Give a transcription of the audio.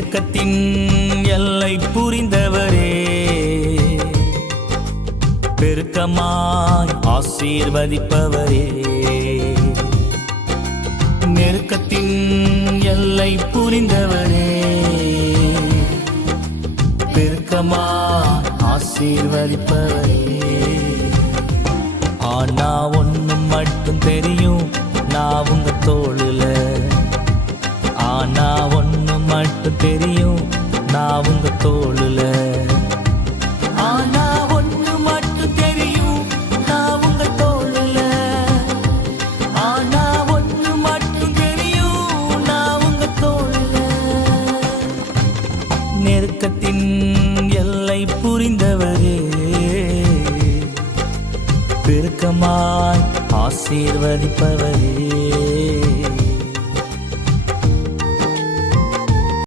நெருக்கத்தின் எல்லை புரிந்தவரே. பெருக்கமாய் ஆசீர்வதிப்பவரே. நெருக்கத்தின் எல்லை புரிந்தவரே. பெருக்கமாய் ஆசீர்வதிப்பவரே. ஆனா ஒண்ணும் மட்டும் தெரியும் நான் உங்க தோளுல. ஆனா மட்டும் தெரியும் நான் உங்க தோளுல. ஆனா ஒண்ணு மட்டும் தெரியும் நான் உங்க தோளுல. ஆனா ஒண்ணு மட்டும் தெரியும் நான் உங்க தோளுல. நெருக்கத்தின் எல்லை புரிந்தவரே. பெருக்கமாய் ஆசீர்வதிப்பவரே.